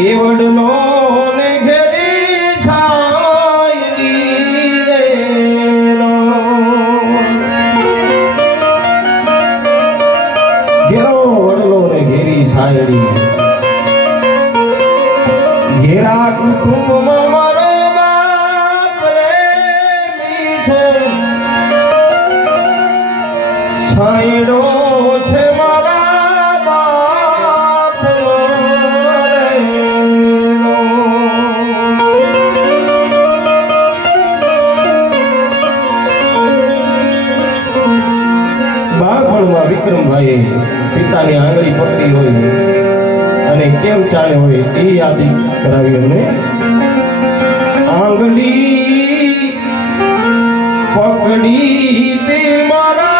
એવડનો ને ઘેરી છાયડી રેલો ઘેરો વડલો ને ઘેરી છાયડી ઘેરા કુટુંબમાં મારો બાપ રે મીઠો છાયડો છે મારા બાપનો રેલો બાળપણમાં વિક્રમભાઈએ પિતાની આંગળી પકડી હોય અને કેમ ચાલે હોય એ યાદ કરાવી અમને આંગળી પકડી તે મારા